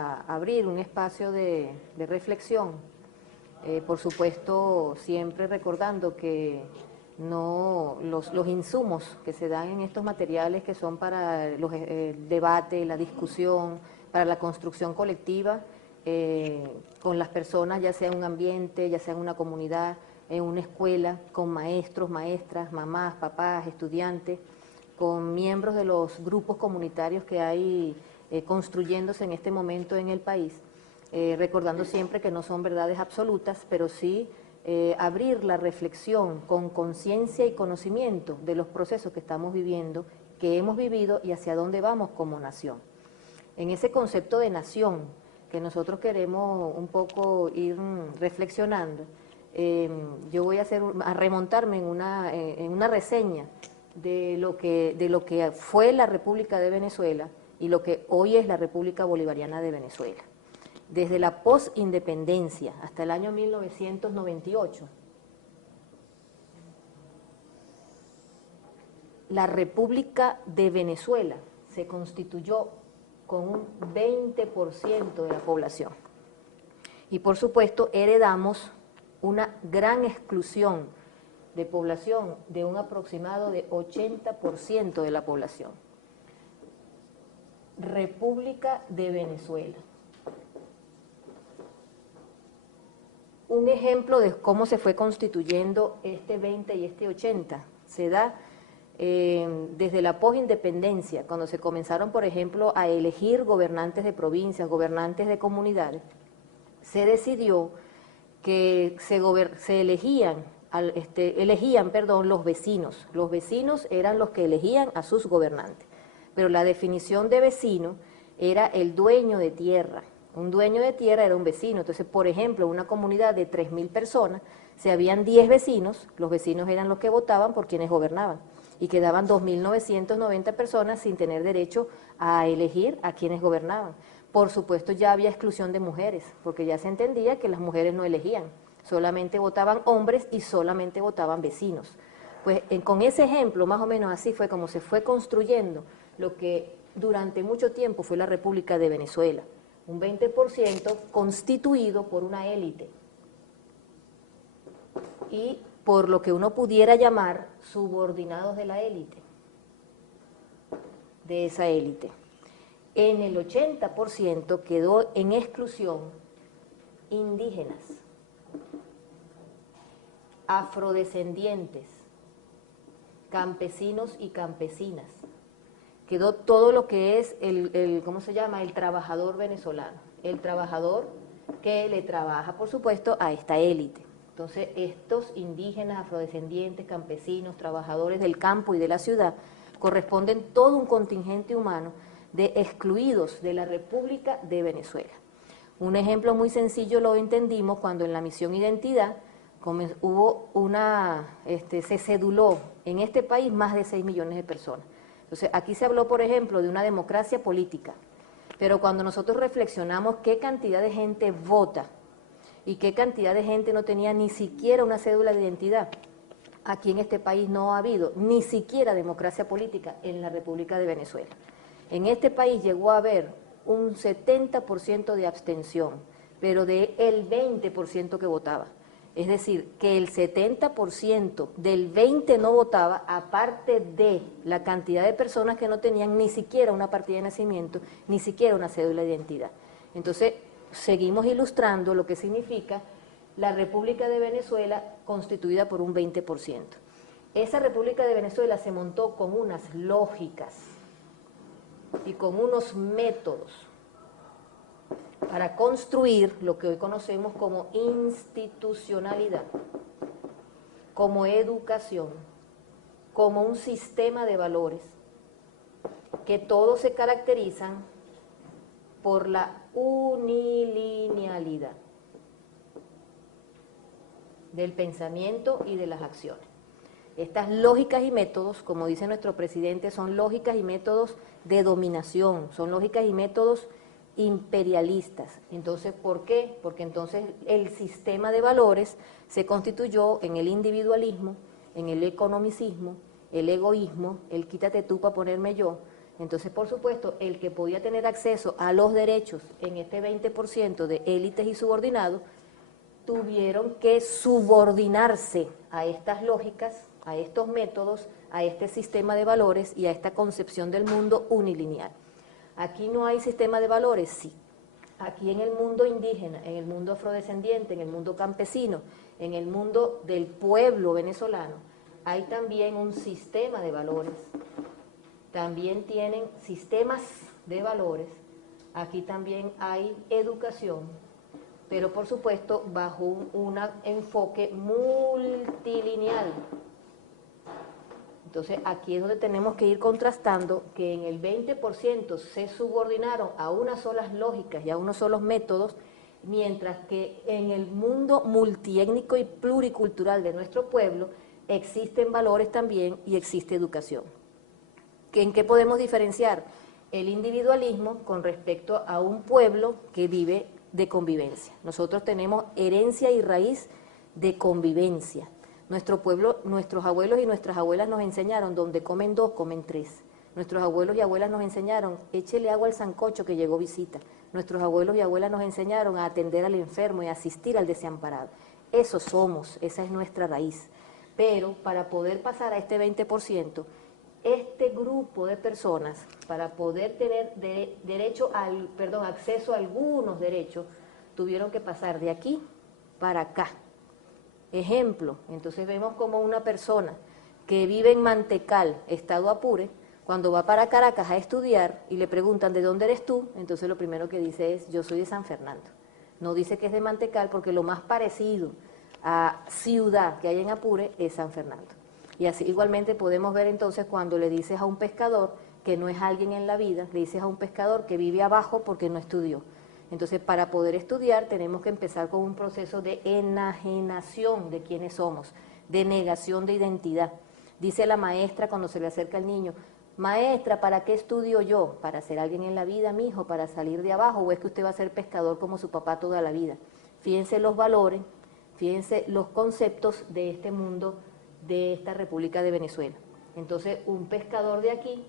para abrir un espacio de reflexión. Por supuesto, siempre recordando que no los insumos que se dan en estos materiales que son para el debate, la discusión, para la construcción colectiva, con las personas, ya sea en un ambiente, ya sea en una comunidad, en una escuela, con maestros, maestras, mamás, papás, estudiantes, con miembros de los grupos comunitarios que hay construyéndose en este momento en el país, recordando siempre que no son verdades absolutas, pero sí abrir la reflexión con conciencia y conocimiento de los procesos que estamos viviendo, que hemos vivido y hacia dónde vamos como nación. En ese concepto de nación que nosotros queremos un poco ir reflexionando, yo voy a remontarme en una reseña de lo que fue la República de Venezuela y lo que hoy es la República Bolivariana de Venezuela. Desde la posindependencia hasta el año 1998, la República de Venezuela se constituyó con un 20% de la población. Y por supuesto heredamos una gran exclusión de población de un aproximado de 80% de la población. República de Venezuela. Un ejemplo de cómo se fue constituyendo este 20 y este 80 se da desde la posindependencia, cuando se comenzaron, por ejemplo, a elegir gobernantes de provincias, gobernantes de comunidades, se decidió que se elegían los vecinos. Los vecinos eran los que elegían a sus gobernantes, pero la definición de vecino era el dueño de tierra. Un dueño de tierra era un vecino. Entonces, por ejemplo, una comunidad de 3.000 personas, si habían 10 vecinos, los vecinos eran los que votaban por quienes gobernaban, y quedaban 2.990 personas sin tener derecho a elegir a quienes gobernaban. Por supuesto, ya había exclusión de mujeres, porque ya se entendía que las mujeres no elegían, solamente votaban hombres y solamente votaban vecinos. Pues con ese ejemplo, más o menos así fue como se fue construyendo lo que durante mucho tiempo fue la República de Venezuela, un 20% constituido por una élite y por lo que uno pudiera llamar subordinados de la élite, de esa élite. En el 80% quedó en exclusión indígenas, afrodescendientes, campesinos y campesinas. Quedó todo lo que es ¿cómo se llama? El trabajador venezolano, el trabajador que le trabaja, por supuesto, a esta élite. Entonces, estos indígenas, afrodescendientes, campesinos, trabajadores del campo y de la ciudad, corresponden todo un contingente humano de excluidos de la República de Venezuela. Un ejemplo muy sencillo lo entendimos cuando en la misión Identidad se ceduló en este país más de 6 millones de personas. Entonces, aquí se habló, por ejemplo, de una democracia política, pero cuando nosotros reflexionamos qué cantidad de gente vota y qué cantidad de gente no tenía ni siquiera una cédula de identidad, aquí en este país no ha habido ni siquiera democracia política en la República de Venezuela. En este país llegó a haber un 70% de abstención, pero de el 20% que votaba. Es decir, que el 70% del 20% no votaba, aparte de la cantidad de personas que no tenían ni siquiera una partida de nacimiento, ni siquiera una cédula de identidad. Entonces, seguimos ilustrando lo que significa la República de Venezuela constituida por un 20%. Esa República de Venezuela se montó con unas lógicas y con unos métodos para construir lo que hoy conocemos como institucionalidad, como educación, como un sistema de valores, que todos se caracterizan por la unilinealidad del pensamiento y de las acciones. Estas lógicas y métodos, como dice nuestro presidente, son lógicas y métodos de dominación, son lógicas y métodos imperialistas. Entonces, ¿por qué? Porque entonces el sistema de valores se constituyó en el individualismo, en el economicismo, el egoísmo, el quítate tú para ponerme yo, Entonces, por supuesto, el que podía tener acceso a los derechos en este 20% de élites y subordinados, tuvieron que subordinarse a estas lógicas, a estos métodos, a este sistema de valores y a esta concepción del mundo unilineal. Aquí no hay sistema de valores, sí. Aquí en el mundo indígena, en el mundo afrodescendiente, en el mundo campesino, en el mundo del pueblo venezolano, hay también un sistema de valores. También tienen sistemas de valores. Aquí también hay educación, pero por supuesto bajo un enfoque multilineal. Entonces aquí es donde tenemos que ir contrastando que en el 20% se subordinaron a unas solas lógicas y a unos solos métodos, mientras que en el mundo multiétnico y pluricultural de nuestro pueblo existen valores también y existe educación. ¿En qué podemos diferenciar? El individualismo con respecto a un pueblo que vive de convivencia. Nosotros tenemos herencia y raíz de convivencia. Nuestro pueblo, nuestros abuelos y nuestras abuelas nos enseñaron, donde comen dos, comen tres. Nuestros abuelos y abuelas nos enseñaron, échele agua al sancocho que llegó visita. Nuestros abuelos y abuelas nos enseñaron a atender al enfermo y a asistir al desamparado. Eso somos, esa es nuestra raíz. Pero para poder pasar a este 20%, este grupo de personas, para poder tener acceso a algunos derechos, tuvieron que pasar de aquí para acá. Ejemplo, entonces vemos como una persona que vive en Mantecal, estado Apure, cuando va para Caracas a estudiar y le preguntan ¿de dónde eres tú? Entonces lo primero que dice es yo soy de San Fernando. No dice que es de Mantecal porque lo más parecido a ciudad que hay en Apure es San Fernando. Y así igualmente podemos ver entonces cuando le dices a un pescador que no es alguien en la vida, le dices a un pescador que vive abajo porque no estudió. Entonces, para poder estudiar tenemos que empezar con un proceso de enajenación de quiénes somos, de negación de identidad. Dice la maestra cuando se le acerca al niño, maestra, ¿para qué estudio yo? ¿Para ser alguien en la vida, mijo? ¿Para salir de abajo? ¿O es que usted va a ser pescador como su papá toda la vida? Fíjense los valores, fíjense los conceptos de este mundo, de esta República de Venezuela. Entonces, un pescador de aquí,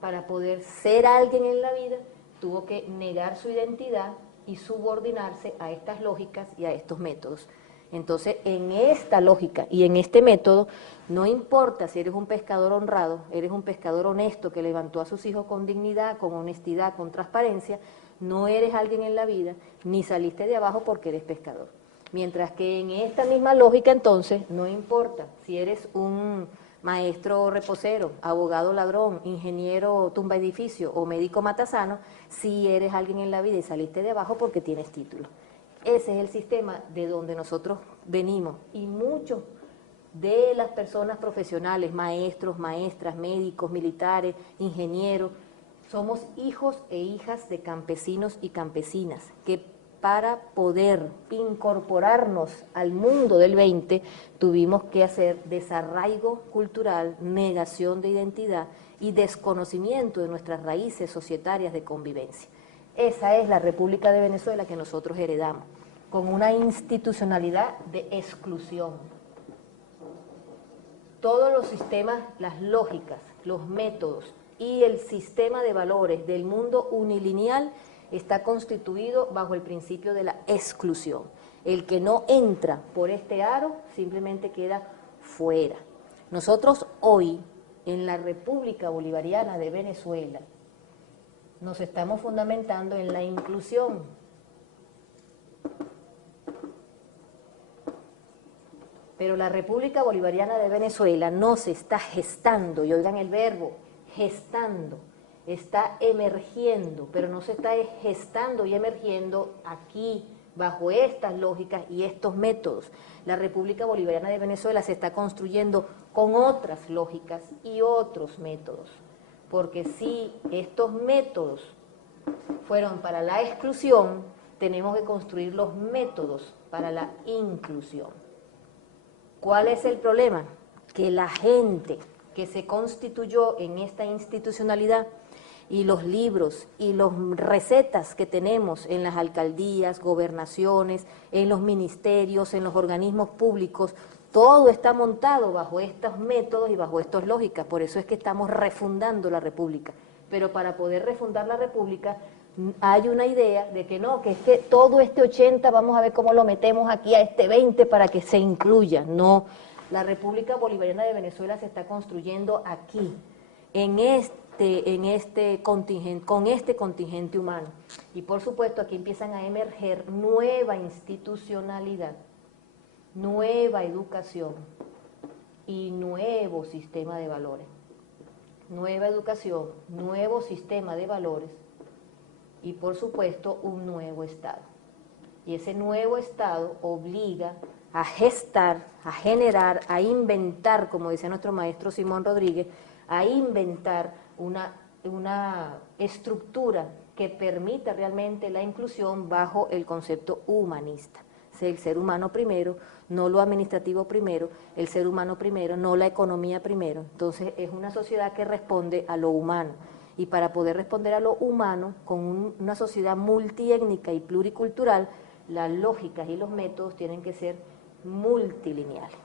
para poder ser alguien en la vida, tuvo que negar su identidad y subordinarse a estas lógicas y a estos métodos. Entonces, en esta lógica y en este método, no importa si eres un pescador honrado, eres un pescador honesto que levantó a sus hijos con dignidad, con honestidad, con transparencia, no eres alguien en la vida, ni saliste de abajo porque eres pescador. Mientras que en esta misma lógica, entonces, no importa si eres un maestro reposero, abogado ladrón, ingeniero tumba edificio o médico matasano, si eres alguien en la vida y saliste de abajo porque tienes título. Ese es el sistema de donde nosotros venimos y muchos de las personas profesionales, maestros, maestras, médicos, militares, ingenieros, somos hijos e hijas de campesinos y campesinas que para poder incorporarnos al mundo del 20, tuvimos que hacer desarraigo cultural, negación de identidad y desconocimiento de nuestras raíces societarias de convivencia. Esa es la República de Venezuela que nosotros heredamos, con una institucionalidad de exclusión. Todos los sistemas, las lógicas, los métodos y el sistema de valores del mundo unilineal está constituido bajo el principio de la exclusión. El que no entra por este aro simplemente queda fuera. Nosotros hoy, en la República Bolivariana de Venezuela, nos estamos fundamentando en la inclusión. Pero la República Bolivariana de Venezuela no se está gestando, y oigan el verbo, gestando, está emergiendo, pero no se está gestando y emergiendo aquí, bajo estas lógicas y estos métodos. La República Bolivariana de Venezuela se está construyendo con otras lógicas y otros métodos, porque si estos métodos fueron para la exclusión, tenemos que construir los métodos para la inclusión. ¿Cuál es el problema? Que la gente que se constituyó en esta institucionalidad y los libros y las recetas que tenemos en las alcaldías, gobernaciones, en los ministerios, en los organismos públicos, todo está montado bajo estos métodos y bajo estas lógicas. Por eso es que estamos refundando la República. pero para poder refundar la República hay una idea de que no, que es que todo este 80 vamos a ver cómo lo metemos aquí a este 20 para que se incluya. No, la República Bolivariana de Venezuela se está construyendo aquí, en este contingente, con este contingente humano. Y por supuesto aquí empiezan a emerger nueva institucionalidad, nueva educación y nuevo sistema de valores. Nueva educación, nuevo sistema de valores y por supuesto un nuevo Estado. Y ese nuevo Estado obliga a gestar, a generar, a inventar, como decía nuestro maestro Simón Rodríguez, a inventar una estructura que permita realmente la inclusión bajo el concepto humanista. El ser humano primero, no lo administrativo primero, el ser humano primero, no la economía primero. Entonces es una sociedad que responde a lo humano. Y para poder responder a lo humano, con una sociedad multiétnica y pluricultural, las lógicas y los métodos tienen que ser multilineales.